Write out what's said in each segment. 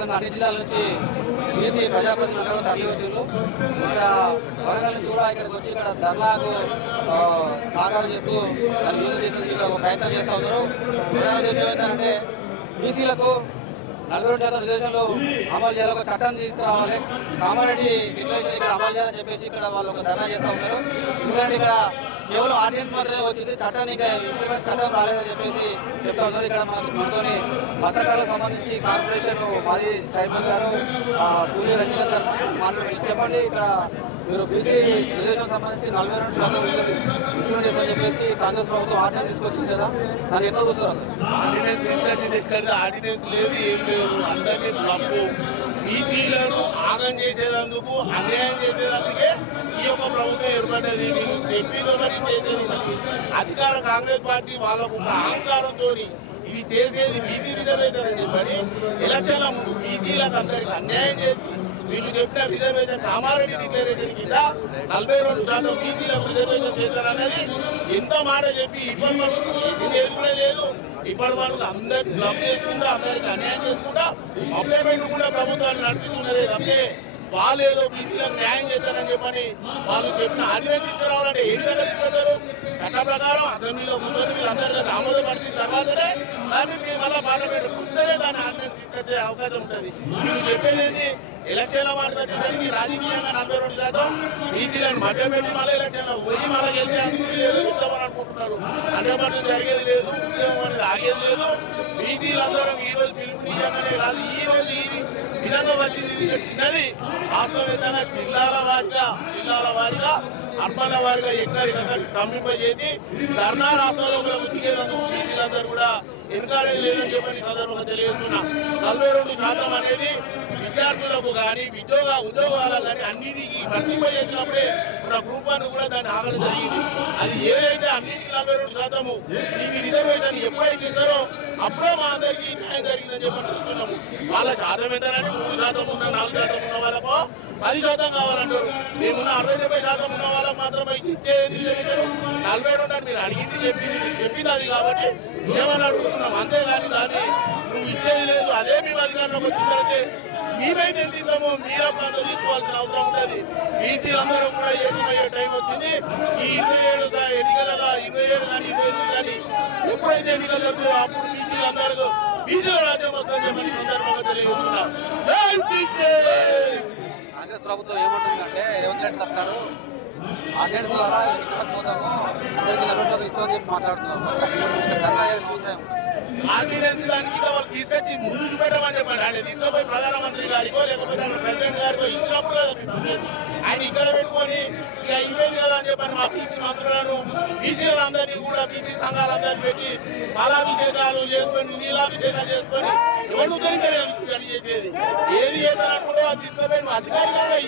వ్యాప్తంగా అన్ని జిల్లాల నుంచి బీసీ ప్రజాప్రతినిధులు తరలి వచ్చిండ్రు. ఇక్కడ వరంగల్ నుంచి కూడా ఇక్కడికి వచ్చి ఇక్కడ ధర్నాకు సహకారం చేస్తూ దాన్ని వీలు చేసేందుకు ఒక ప్రయత్నం చేస్తూ ఉన్నారు. ప్రధాన ఉద్దేశం ఏంటంటే బీసీలకు 42% రిజర్వేషన్లు అమలు చేయాలి, ఒక చట్టం తీసుకురావాలి, కామారెడ్డి డిక్లరేషన్ ఇక్కడ అమలు చేయాలని చెప్పేసి ఇక్కడ వాళ్ళు ఒక ధర్నా చేస్తూ ఉన్నారు. ఎందుకంటే ఇక్కడ కేవలం ఆర్డినెన్స్ మాత్రమే వచ్చింది, చట్టాన్ని ఇంకా ఇంప్లిమెంట్ చట్టం రాలేదని చెప్పేసి చెప్తా ఉన్నారు. ఇక్కడ మనతోని మత్స్యకారులకు సంబంధించి కార్పొరేషన్ మాజీ చైర్మన్ గారు పూలి రజనీకాంత్ గారు మాట్లాడి చెప్పండి, ఇక్కడ మీరు బీసీ రిజర్వేషన్ సంబంధించి 42% ఇంప్లిమెంట్ చేస్తారని చెప్పేసి కాంగ్రెస్ ప్రభుత్వం ఆర్డినెన్స్ తీసుకొచ్చింది కదా, దాన్ని ఎట్లా చూస్తారు అసలు? ఆర్డినెన్స్ తీసుకొచ్చింది ఎక్కడ? ఆర్డినెన్స్ లేదు, ఏం లేదు. అందరినీ తప్పు బీసీలను ఆగం చేసేందుకు, అన్యాయం చేసేందుకే ఈ యొక్క ప్రభుత్వం ఏర్పడ్డది. మీరు చెప్పిన చేసేది అధికార కాంగ్రెస్ పార్టీ వాళ్ళకు ఒక అహంకారంతో ఇది చేసేది బీసీ రిజర్వేషన్ అని చెప్పని ఎలక్షన్ల ముందు బీసీలకు అందరికి అన్యాయం చేసి వీళ్ళు చెప్పిన రిజర్వేషన్ కామారెడ్డి డిక్లరేషన్ కింద 42% బీసీలకు రిజర్వేషన్ చేశారనేది ఎంత మాట చెప్పి ఇప్పటి వరకు బీసీ కూడా లేదు. ఇప్పటి వరకు అందరికి క్లబ్ చేసుకుంటా, అందరికి అన్యాయం చేసుకుంటా, అప్పుడే పెట్టుకుంటా ప్రభుత్వాన్ని నడుపుతున్నదే తప్పే వాళ్ళు ఏదో బీసీలకు న్యాయం చేశారని చెప్పని వాళ్ళు చెప్పిన ఆర్డినెన్స్ తీసుకురావాలంటే ఏ విధంగా తీసుకొస్తారు? చట్ట ప్రకారం అసెంబ్లీలో ముందు వీళ్ళందరికీ ఆమోదపరిచిన తర్వాతనే దాన్ని మేము మళ్ళీ పార్లమెంట్ ముందరే దాన్ని ఆర్డినెన్స్ తీసుకొచ్చే అవకాశం ఉంటుంది. మీరు చెప్పేది ఎలక్షన్ల మార్పు వచ్చేసరికి రాజకీయంగా 42% బీసీలను మధ్యపెట్టి మళ్ళీ ఎలక్షన్లో పోయి మళ్ళీ గెలిచే లేదు ఉద్యమం అనుకుంటున్నారు. 100% జరిగేది లేదు, ఉద్యమం అనేది ఆగేది లేదు. బీసీలందరం ఈ రోజు పిలుపునియగానే కాదు, ఈ రోజు ఈ విధంగా వచ్చింది. ఇది చిన్నది వాస్తవంగా జిల్లాల వారిగా అర్బన్ల వారిగా ఎక్కడికక్కడ స్తంభింపజేసి ధర్నా రాష్ట్రంలో దిగేందుకు బీసీలందరూ కూడా వెనుకాడేది లేదని చెప్పని సందర్భంగా తెలియజేస్తున్నా. 42% అనేది విద్యార్థులకు కానీ ఉద్యోగాలకు కానీ అన్నిటికీ వర్తింపజేసినప్పుడే మన గ్రూప్ 1 కూడా దాన్ని ఆగడం జరిగింది. అది ఏదైతే అన్నింటికి 42% ఈ రిజర్వేషన్ ఎప్పుడైతే ఇస్తారో అప్పుడే మా అందరికీ న్యాయం జరిగిందని చెప్పి చూస్తున్నాము. వాళ్ళ శాతం ఎంతనంటే 3% ఉన్న 4% ఉన్న వాళ్ళకు 10% కావాలంటారు. మేమున్న 60-70% ఉన్న వాళ్ళకు మాత్రమే ఇచ్చేది రిజర్వేషన్ 42 మీరు అడిగింది చెప్పింది అది కాబట్టి ఏమని అడుగుతున్నాం, అంతేగాని దాన్ని నువ్వు ఇచ్చేది లేదు. అదే మేము అధికారంలోకి వచ్చిన తర్వాత మేమైతే తీద్దామో మీరప్పుడు అంతా తీసుకోవాల్సిన అవసరం ఉంటుంది. బీసీలందరూ కూడా ఏకమయ్యే టైం వచ్చింది. ఈ 27 ఎన్నికలలో 27 కానీ 28 కానీ ఎప్పుడైతే ఎన్నికలు జరుగుతుందో అప్పుడు బీసీలందరూ బీసీల రాజ్యం వస్తుందని చెప్పని సందర్భంగా తెలియజేస్తున్నా. కాంగ్రెస్ ప్రభుత్వం ఏమంటుందంటే రేవంత్ రెడ్డి సర్కారు ఆర్డినెన్స్ ద్వారా పోతాము అందరికీ 42% ఇస్తామని చెప్పి మాట్లాడుతున్నారు. ఆర్డినెన్స్ దానికి వాళ్ళు తీసుకొచ్చి ముందు చూపెట్టమని చెప్పండి. ఆయన తీసుకుపోయి ప్రధానమంత్రి గారికో లేకపోతే ప్రెసిడెంట్ గారికో ఇచ్చినప్పుడు కదా ఆయన ఇక్కడ పెట్టుకొని ఇక ఇవ్వేది కదా అని చెప్పని మా బీసీ మంత్రులను బీసీలందరినీ కూడా బీసీ సంఘాలందరినీ పెట్టి పాలాభిషేకాలు చేసుకొని నీలాభిషేకాలు చేసుకొని ఎవరు ఉద్ధరించలేదు అని చేసేది. ఏది చేద్దానంటున్నావు అది తీసుకుపోయి నువ్వు అధికారికంగా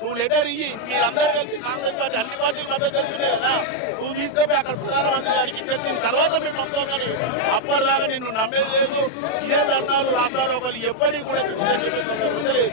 నువ్వు లెటర్ మీరందరూ కలిసి కాంగ్రెస్ పార్టీ అన్ని పార్టీలు మద్దతు తెలుపుతున్నాయి కదా, నువ్వు తీసుకుపోయి అక్కడ ప్రధానమంత్రి గారికి ఇచ్చిన తర్వాత మేము నమ్ముతాం. కానీ అప్పటిదాకా నిన్ను నమ్మేది లేదు. ఇదే ధర్నాలు రాస్తారు ఒకరు ఎప్పటికీ కూడా చెప్పేసి